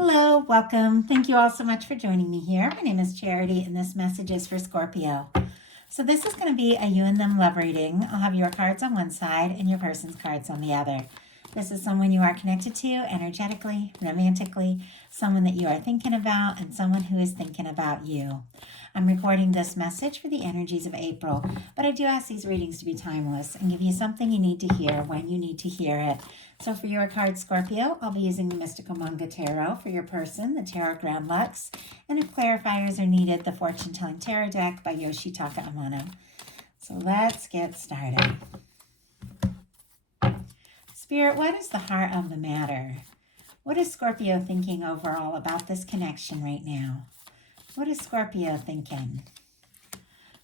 Hello, welcome. Thank you all so much for joining me here. My name is Charity, and this message is for Scorpio. So, this is going to be a you and them love reading. I'll have your cards on one side and your person's cards on the other. This is someone you are connected to energetically, romantically, someone that you are thinking about, and someone who is thinking about you. I'm recording this message for the energies of April, but I do ask these readings to be timeless and give you something you need to hear when you need to hear it. So for your card, Scorpio, I'll be using the Mystical Manga Tarot. For your person, the Tarot Grand Lux. And if clarifiers are needed, the Fortune Telling Tarot deck by Yoshitaka Amano. So let's get started. Spirit, what is the heart of the matter? What is Scorpio thinking overall about this connection right now? What is Scorpio thinking?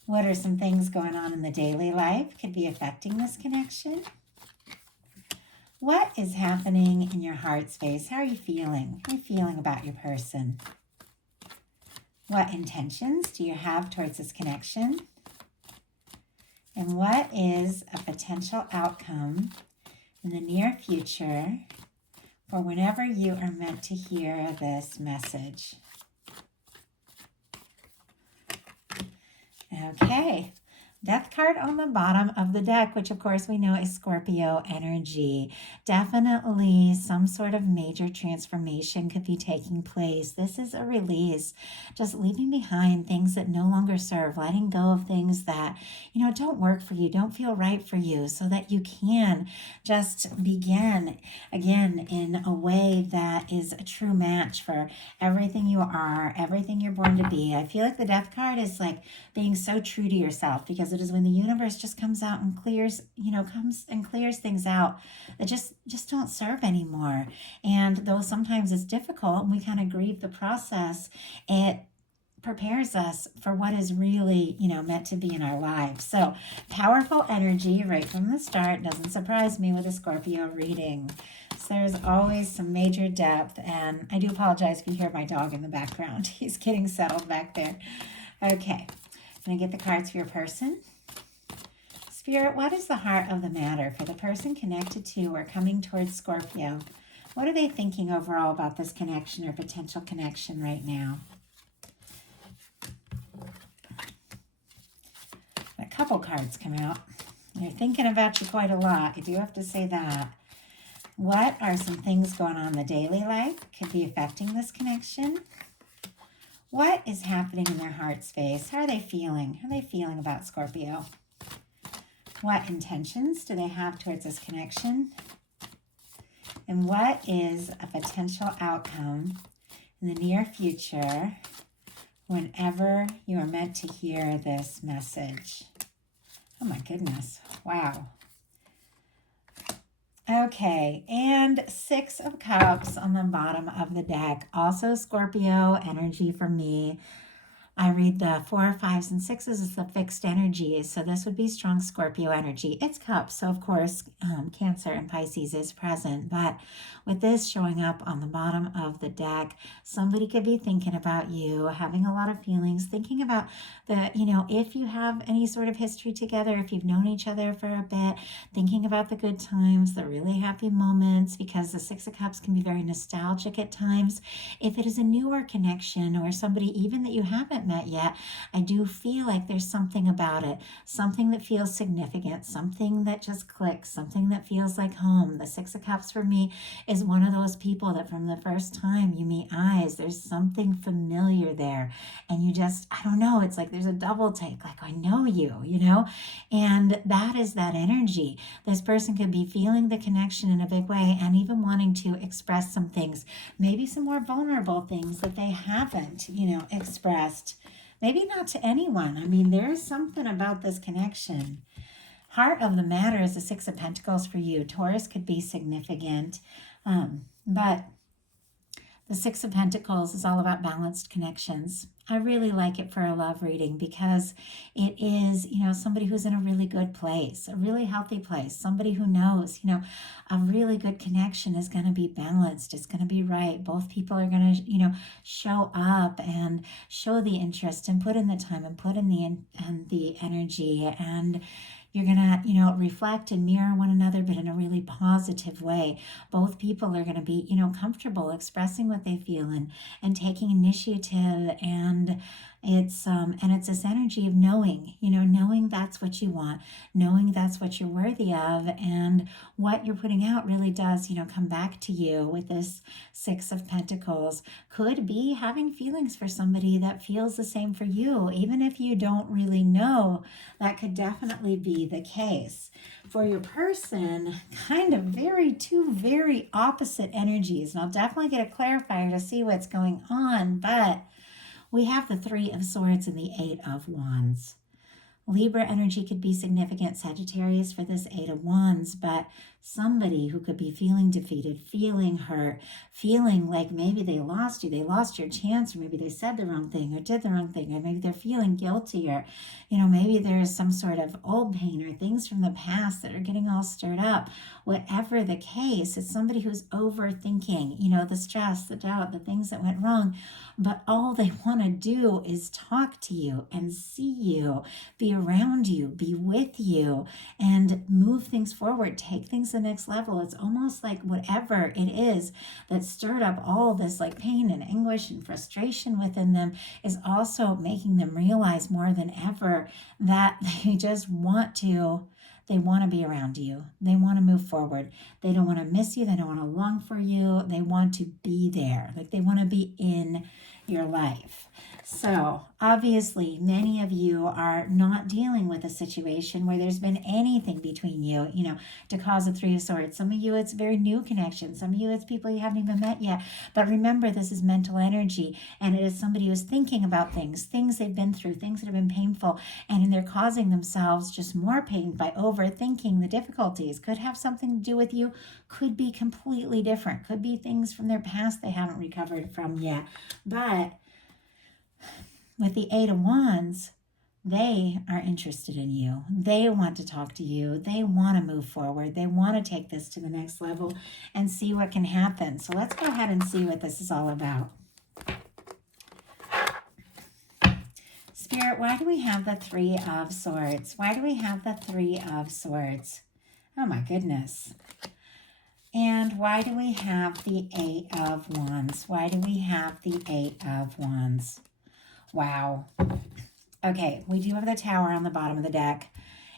What are some things going on in the daily life could be affecting this connection? What is happening in your heart space? How are you feeling? How are you feeling about your person? What intentions do you have towards this connection? And what is a potential outcome in the near future for whenever you are meant to hear this message? Okay. Death card on the bottom of the deck, which of course we know is Scorpio energy. Definitely some sort of major transformation could be taking place. This is a release, just leaving behind things that no longer serve, letting go of things that, don't work for you, don't feel right for you, so that you can just begin again in a way that is a true match for everything you are, everything you're born to be. I feel like the death card is like being so true to yourself, because it is when the universe just comes out and clears things out that just don't serve anymore. And though sometimes it's difficult and we kind of grieve the process, it prepares us for what is really, meant to be in our lives. So powerful energy right from the start. Doesn't surprise me with a Scorpio reading. So there's always some major depth, and I do apologize if you hear my dog in the background. He's getting settled back there. Okay, I'm going to get the cards for your person. Spirit, what is the heart of the matter for the person connected to or coming towards Scorpio? What are they thinking overall about this connection or potential connection right now? A couple cards come out. They're thinking about you quite a lot. I do have to say that. What are some things going on in the daily life could be affecting this connection? What is happening in their heart space? How are they feeling? How are they feeling about Scorpio? What intentions do they have towards this connection? And what is a potential outcome in the near future whenever you are meant to hear this message? Oh my goodness. Wow. Okay, and 6 of Cups on the bottom of the deck. Also Scorpio energy for me. I read the 4, 5s, and 6s as the fixed energies, so this would be strong Scorpio energy. It's cups, so of course Cancer and Pisces is present, but with this showing up on the bottom of the deck, somebody could be thinking about you, having a lot of feelings, thinking about if you have any sort of history together, if you've known each other for a bit, thinking about the good times, the really happy moments, because the 6 of Cups can be very nostalgic at times. If it is a newer connection or somebody even that you haven't met yet, I do feel like there's something about it, something that feels significant, something that just clicks, something that feels like home. The 6 of Cups for me is one of those people that from the first time you meet eyes, there's something familiar there, and you just, I don't know, it's like there's a double take, like I know you, and that is that energy. This person could be feeling the connection in a big way and even wanting to express some things, maybe some more vulnerable things that they haven't, expressed. Maybe not to anyone. I mean, there is something about this connection. Heart of the matter is the 6 of Pentacles for you. Taurus could be significant, but the 6 of Pentacles is all about balanced connections. I really like it for a love reading because it is, somebody who's in a really good place, a really healthy place, somebody who knows, a really good connection is going to be balanced. It's going to be right. Both people are going to, show up and show the interest and put in the time and put in the energy and, You're going to, reflect and mirror one another, but in a really positive way. Both people are going to be, comfortable expressing what they feel and taking initiative. And it's this energy of knowing, knowing that's what you want, knowing that's what you're worthy of, and what you're putting out really does, come back to you with this Six of Pentacles. Could be having feelings for somebody that feels the same for you, even if you don't really know. That could definitely be the case. For your person, kind of two very opposite energies, and I'll definitely get a clarifier to see what's going on, but we have the Three of Swords and the Eight of Wands. Libra energy could be significant, Sagittarius, for this Eight of Wands, but somebody who could be feeling defeated, feeling hurt, feeling like maybe they lost you, they lost your chance, or maybe they said the wrong thing or did the wrong thing, or maybe they're feeling guilty, or, maybe there's some sort of old pain or things from the past that are getting all stirred up. Whatever the case, it's somebody who's overthinking, the stress, the doubt, the things that went wrong, but all they want to do is talk to you and see you, be around you, be with you, and move things forward, take things to the next level. It's almost like whatever it is that stirred up all this like pain and anguish and frustration within them is also making them realize more than ever that they just want to be around you. They want to move forward. They don't want to miss you. They don't want to long for you. They want to be there. Like they want to be in your life. So obviously, many of you are not dealing with a situation where there's been anything between you, to cause a Three of Swords. Some of you, it's a very new connection. Some of you, it's people you haven't even met yet. But remember, this is mental energy, and it is somebody who's thinking about things they've been through, things that have been painful, and they're causing themselves just more pain by overthinking the difficulties. Could have something to do with you, could be completely different, could be things from their past they haven't recovered from yet. But with the Eight of Wands, they are interested in you. They want to talk to you. They want to move forward. They want to take this to the next level and see what can happen. So let's go ahead and see what this is all about. Spirit, why do we have the Three of Swords? Why do we have the Three of Swords? Oh my goodness. And why do we have the Eight of Wands? Why do we have the Eight of Wands? Wow. Okay, we do have the Tower on the bottom of the deck.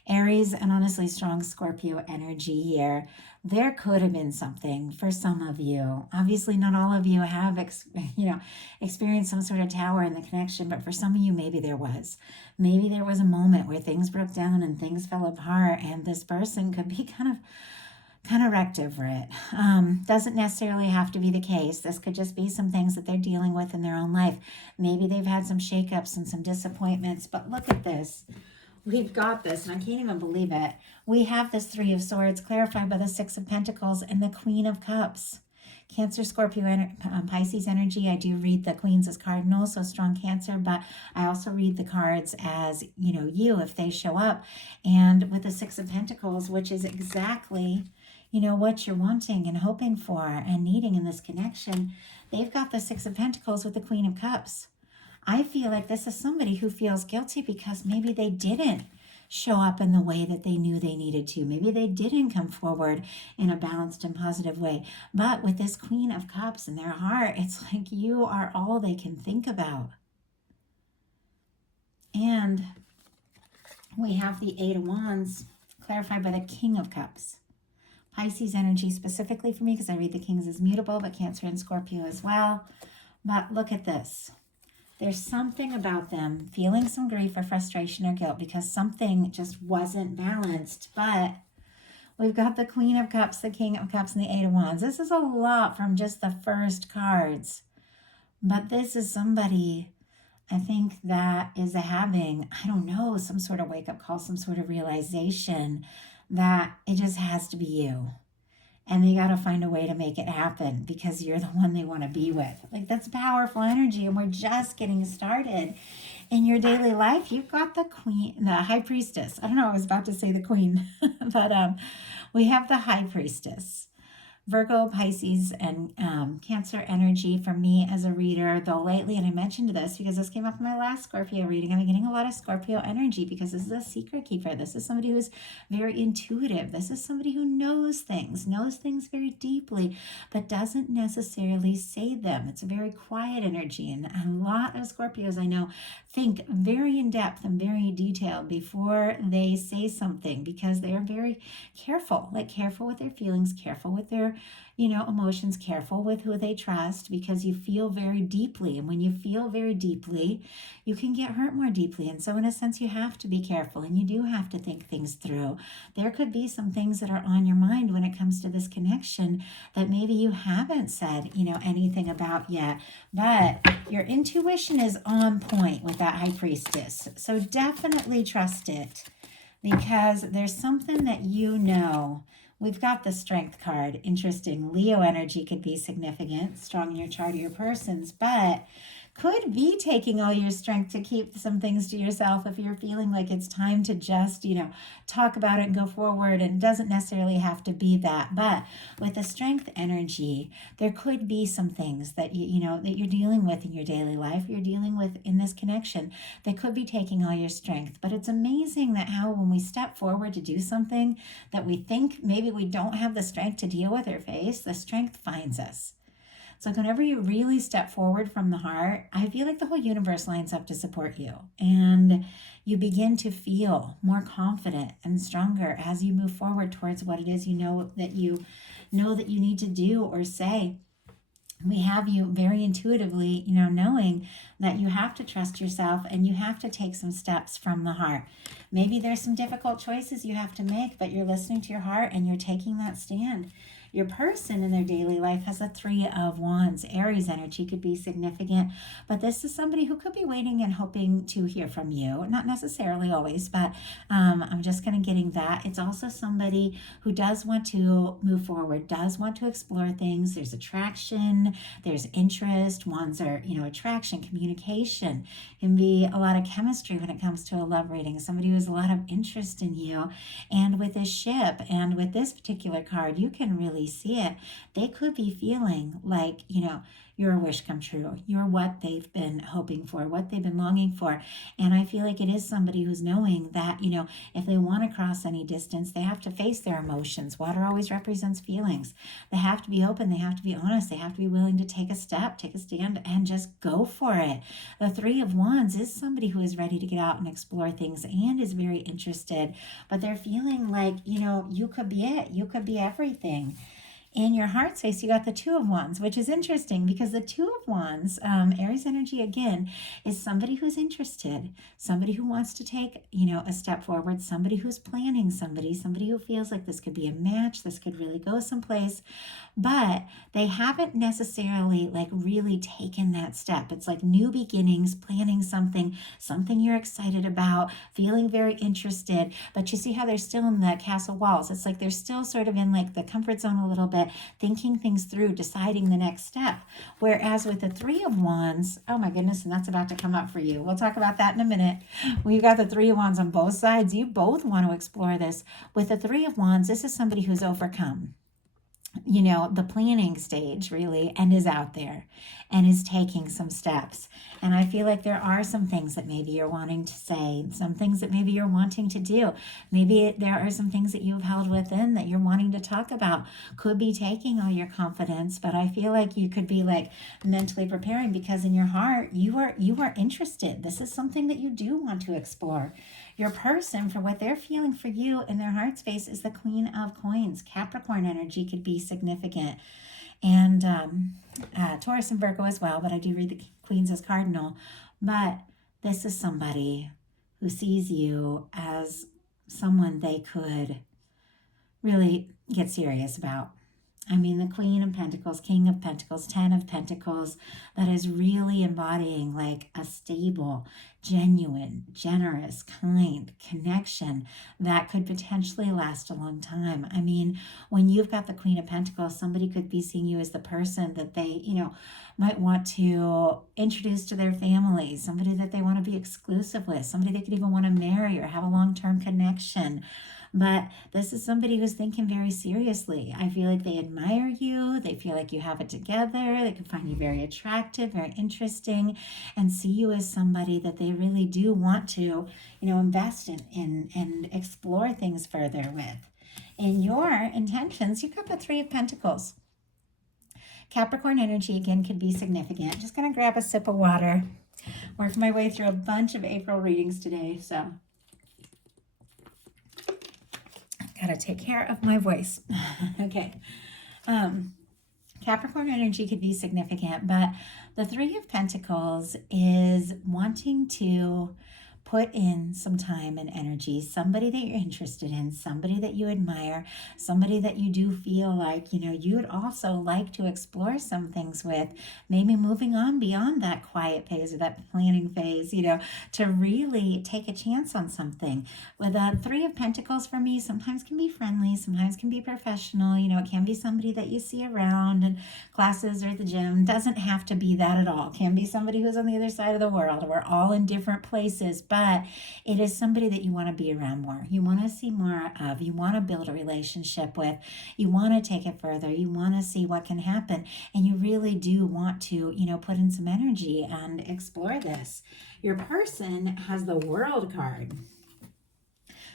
Aries and honestly strong Scorpio energy here. There could have been something for some of you. Obviously, not all of you have experienced some sort of tower in the connection, but for some of you, maybe there was. Maybe there was a moment where things broke down and things fell apart, and this person could be kind of wrecked over it. Doesn't necessarily have to be the case. This could just be some things that they're dealing with in their own life. Maybe they've had some shakeups and some disappointments, but look at this. We've got this, and I can't even believe it. We have this Three of Swords clarified by the Six of Pentacles and the Queen of Cups. Cancer, Scorpio, Pisces energy. I do read the Queens as cardinals, so strong Cancer, but I also read the cards as, you, if they show up. And with the Six of Pentacles, which is exactly, what you're wanting and hoping for and needing in this connection, they've got the Six of Pentacles with the Queen of Cups. I feel like this is somebody who feels guilty because maybe they didn't show up in the way that they knew they needed to. Maybe they didn't come forward in a balanced and positive way. But with this Queen of Cups in their heart, it's like you are all they can think about. And we have the Eight of Wands clarified by the King of Cups. Pisces energy specifically for me because I read the Kings as mutable, but Cancer and Scorpio as well. But look at this. There's something about them feeling some grief or frustration or guilt because something just wasn't balanced. But we've got the Queen of Cups, the King of Cups, and the Eight of Wands. This is a lot from just the first cards. But this is somebody, I think, that is having, some sort of wake-up call, some sort of realization that it just has to be you. And they got to find a way to make it happen because you're the one they want to be with. Like, that's powerful energy, and we're just getting started. In your daily life, you've got the High Priestess. I don't know, I was about to say the Queen, but we have the High Priestess. Virgo, Pisces, and Cancer energy for me as a reader, though lately, and I mentioned this because this came up in my last Scorpio reading, I'm getting a lot of Scorpio energy because this is a secret keeper. This is somebody who's very intuitive. This is somebody who knows things very deeply, but doesn't necessarily say them. It's a very quiet energy, and a lot of Scorpios I know think very in depth and very detailed before they say something because they are very careful, like careful with their feelings, careful with their emotions, careful with who they trust, because you feel very deeply, and when you feel very deeply you can get hurt more deeply, and so in a sense you have to be careful and you do have to think things through. There could be some things that are on your mind when it comes to this connection that maybe you haven't said anything about yet, but your intuition is on point with that high priestess, so definitely trust it, because there's something that We've got the strength card. Interesting. Leo energy could be significant, strong in your chart or your person's, but could be taking all your strength to keep some things to yourself if you're feeling like it's time to just, talk about it and go forward. And it doesn't necessarily have to be that. But with the strength energy, there could be some things that that you're dealing with in your daily life, you're dealing with in this connection, that could be taking all your strength. But it's amazing that how when we step forward to do something that we think maybe we don't have the strength to deal with or face, the strength finds us. So whenever you really step forward from the heart, I feel like the whole universe lines up to support you. And you begin to feel more confident and stronger as you move forward towards what it is that you need to do or say. We have you very intuitively, knowing that you have to trust yourself and you have to take some steps from the heart. Maybe there's some difficult choices you have to make, but you're listening to your heart and you're taking that stand. Your person in their daily life has a 3 of Wands. Aries energy could be significant, but this is somebody who could be waiting and hoping to hear from you. Not necessarily always, but I'm just kind of getting that. It's also somebody who does want to move forward, does want to explore things. There's attraction, there's interest. Wands are, attraction, communication. Can be a lot of chemistry when it comes to a love reading. Somebody who has a lot of interest in you. And with this ship and with this particular card, you can really see it. They could be feeling like, you're a wish come true. You're what they've been hoping for, what they've been longing for. And I feel like it is somebody who's knowing that, if they want to cross any distance, they have to face their emotions. Water always represents feelings. They have to be open. They have to be honest. They have to be willing to take a step, take a stand, and just go for it. The 3 of Wands is somebody who is ready to get out and explore things and is very interested, but they're feeling like, you could be it. You could be everything. In your heart space, you got the 2 of Wands, which is interesting because the 2 of Wands, Aries energy again, is somebody who's interested, somebody who wants to take, a step forward, somebody who's planning somebody who feels like this could be a match, this could really go someplace, but they haven't necessarily really taken that step. It's like new beginnings, planning something you're excited about, feeling very interested, but you see how they're still in the castle walls. It's like they're still sort of in the comfort zone a little bit, thinking things through, deciding the next step. Whereas with the 3 of Wands, oh my goodness, and that's about to come up for you. We'll talk about that in a minute. We've got the 3 of Wands on both sides. You both want to explore this. With the 3 of Wands, this is somebody who's overcome the planning stage really, and is out there and is taking some steps. And I feel like there are some things that maybe you're wanting to say, some things that maybe you're wanting to do. Maybe there are some things that you've held within that you're wanting to talk about. Could be taking all your confidence, but I feel like you could be mentally preparing, because in your heart, you are interested. This is something that you do want to explore. Your person, for what they're feeling for you in their heart space, is the Queen of Coins. Capricorn energy could be significant. And Taurus and Virgo as well, but I do read the Queens as cardinal. But this is somebody who sees you as someone they could really get serious about. I mean, the Queen of Pentacles, King of Pentacles, 10 of Pentacles, that is really embodying a stable, genuine, generous, kind connection that could potentially last a long time. I mean, when you've got the Queen of Pentacles, somebody could be seeing you as the person that they, might want to introduce to their family, somebody that they want to be exclusive with, somebody they could even want to marry or have a long-term connection. But this is somebody who's thinking very seriously. I feel like they admire you. They feel like you have it together. They can find you very attractive, very interesting, and see you as somebody that they really do want to, invest in and explore things further with. In your intentions, you've got the Three of Pentacles. Capricorn energy again could be significant. Just going to grab a sip of water. Work my way through a bunch of April readings today, so got to take care of my voice. Okay. Capricorn energy could be significant, but the Three of Pentacles is wanting to put in some time and energy, somebody that you're interested in, somebody that you admire, somebody that you do feel like, you'd also like to explore some things with, maybe moving on beyond that quiet phase or that planning phase, to really take a chance on something. With the Three of Pentacles for me, sometimes can be friendly, sometimes can be professional, it can be somebody that you see around in classes or at the gym. Doesn't have to be that at all. It can be somebody who's on the other side of the world. We're all in different places, but it is somebody that you want to be around more. You want to see more of. You want to build a relationship with. You want to take it further. You want to see what can happen. And you really do want to, put in some energy and explore this. Your person has the World card.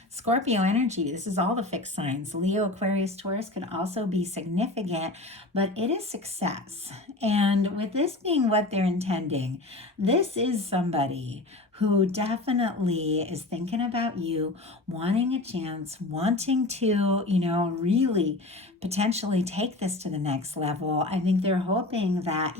Scorpio energy, this is all the fixed signs. Leo, Aquarius, Taurus can also be significant, but it is success. And with this being what they're intending, this is somebody who definitely is thinking about you, wanting a chance, wanting to, really potentially take this to the next level. I think they're hoping that,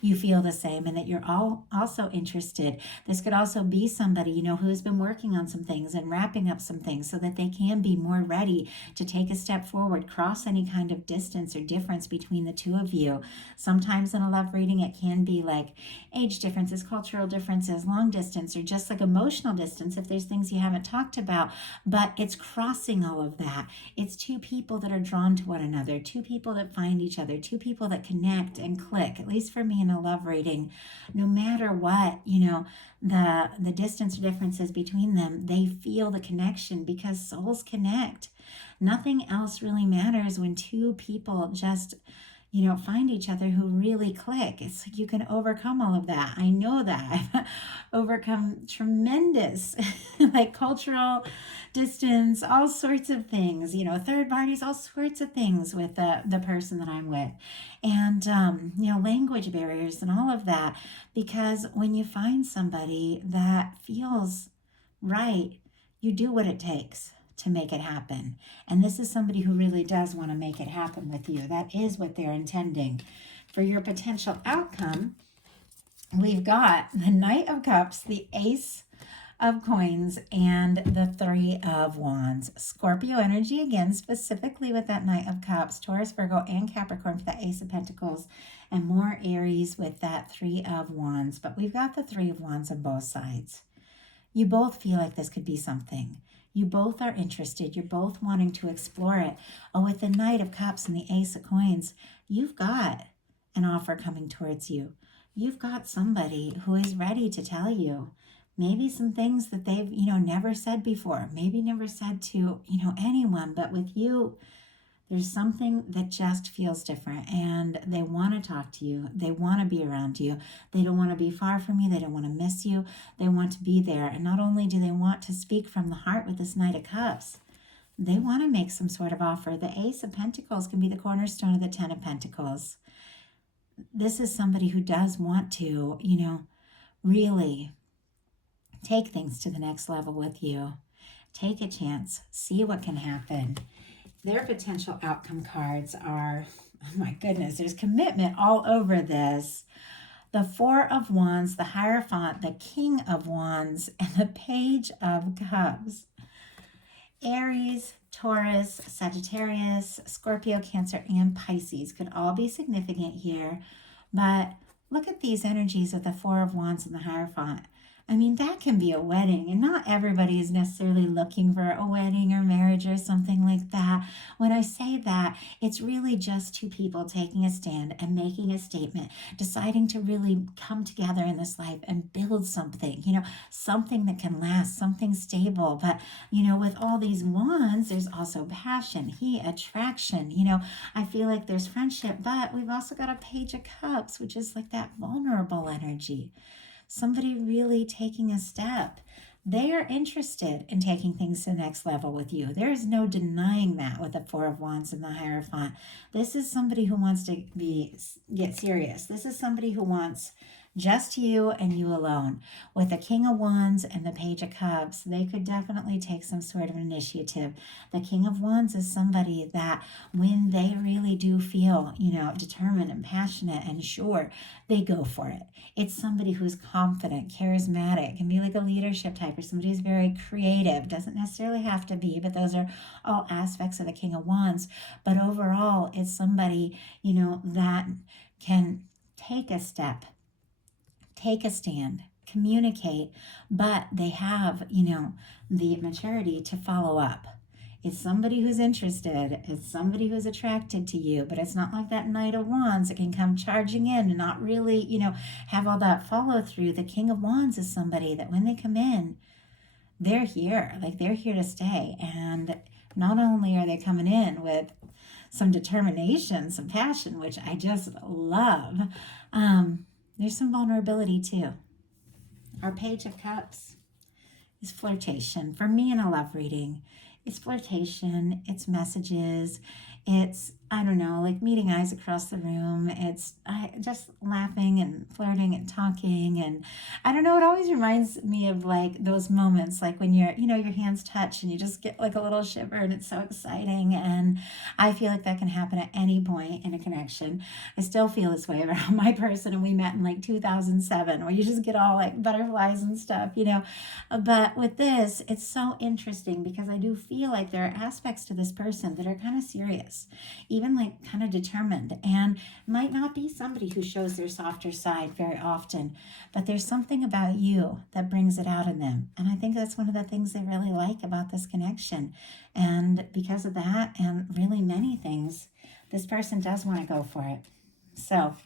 you feel the same and that you're all also interested. This could also be somebody, who has been working on some things and wrapping up some things so that they can be more ready to take a step forward, cross any kind of distance or difference between the two of you. Sometimes in a love reading, it can be like age differences, cultural differences, long distance, or just like emotional distance if there's things you haven't talked about, but it's crossing all of that. It's two people that are drawn to one another, two people that find each other, two people that connect and click, at least for me in a love reading. No matter what, the distance or differences between them, they feel the connection because souls connect. Nothing else really matters when two people just find each other who really click. It's like you can overcome all of that. I know that. I've overcome tremendous like cultural distance, all sorts of things, third parties, all sorts of things with the person that I'm with. And, language barriers and all of that. Because when you find somebody that feels right, you do what it takes to make it happen. And this is somebody who really does want to make it happen with you. That is what they're intending. For your potential outcome, we've got the Knight of Cups, the Ace of Coins, and the Three of Wands. Scorpio energy, again, specifically with that Knight of Cups, Taurus, Virgo, and Capricorn for the Ace of Pentacles, and more Aries with that Three of Wands. But we've got the Three of Wands on both sides. You both feel like this could be something. You both are interested. You're both wanting to explore it. Oh, with the Knight of Cups and the Ace of Coins, you've got an offer coming towards you. You've got somebody who is ready to tell you maybe some things that they've, never said before, maybe never said to, anyone, but with you, there's something that just feels different and they want to talk to you. They want to be around you. They don't want to be far from you. They don't want to miss you. They want to be there. And not only do they want to speak from the heart with this Knight of Cups, they want to make some sort of offer. The Ace of Pentacles can be the cornerstone of the Ten of Pentacles. This is somebody who does want to, really take things to the next level with you. Take a chance. See what can happen. Their potential outcome cards are, oh my goodness, there's commitment all over this. The Four of Wands, the Hierophant, the King of Wands, and the Page of Cups. Aries, Taurus, Sagittarius, Scorpio, Cancer, and Pisces could all be significant here. But look at these energies of the Four of Wands and the Hierophant. I mean, that can be a wedding, and not everybody is necessarily looking for a wedding or marriage or something like that. When I say that, it's really just two people taking a stand and making a statement, deciding to really come together in this life and build something, something that can last, something stable. But, with all these wands, there's also passion, heat, attraction. I feel like there's friendship, but we've also got a Page of Cups, which is like that vulnerable energy, somebody really taking a step. They are interested in taking things to the next level with you. There is no denying that with the Four of Wands and the Hierophant. This is somebody who wants to get serious. This is somebody who wants just you and you alone. With the King of Wands and the Page of Cups, they could definitely take some sort of initiative. The King of Wands is somebody that when they really do feel, determined and passionate and sure, they go for it. It's somebody who's confident, charismatic, can be like a leadership type, or somebody who's very creative. Doesn't necessarily have to be, but those are all aspects of the King of Wands. But overall, it's somebody, that can take a step, take a stand, communicate, but they have, the maturity to follow up. It's somebody who's interested. It's somebody who's attracted to you, but it's not like that Knight of Wands that can come charging in and not really, have all that follow through. The King of Wands is somebody that when they come in, they're here. Like they're here to stay. And not only are they coming in with some determination, some passion, which I just love, there's some vulnerability too. Our Page of Cups is flirtation. For me in a love reading, it's flirtation, it's messages, it's, I don't know, like meeting eyes across the room. It's just laughing and flirting and talking. And I don't know, it always reminds me of like those moments, like when your hands touch and you just get like a little shiver and it's so exciting. And I feel like that can happen at any point in a connection. I still feel this way around my person, and we met in like 2007, where you just get all like butterflies and stuff, But with this, it's so interesting because I do feel like there are aspects to this person that are kind of serious, even like kind of determined, and might not be somebody who shows their softer side very often, but there's something about you that brings it out in them. And I think that's one of the things they really like about this connection. And because of that, and really many things, this person does want to go for it. So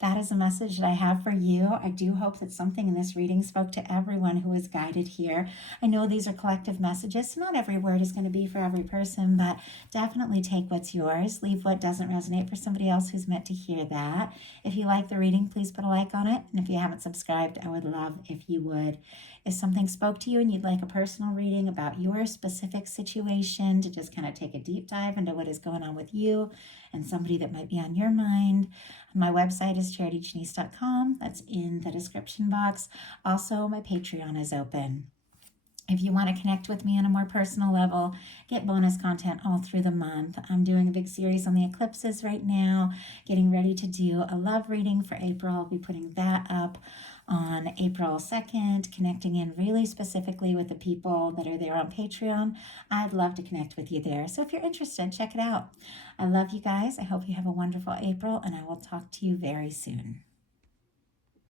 that is a message that I have for you. I do hope that something in this reading spoke to everyone who is guided here. I know these are collective messages, so not every word is going to be for every person, but definitely take what's yours. Leave what doesn't resonate for somebody else who's meant to hear that. If you like the reading, please put a like on it. And if you haven't subscribed, I would love if you would. If something spoke to you and you'd like a personal reading about your specific situation, to just kind of take a deep dive into what is going on with you and somebody that might be on your mind, my website is charityjanice.com. That's in the description box. Also, my Patreon is open. If you want to connect with me on a more personal level, get bonus content all through the month. I'm doing a big series on the eclipses right now, getting ready to do a love reading for April. I'll be putting that up on April 2nd, connecting in really specifically with the people that are there on Patreon. I'd love to connect with you there. So if you're interested, check it out. I love you guys. I hope you have a wonderful April, and I will talk to you very soon.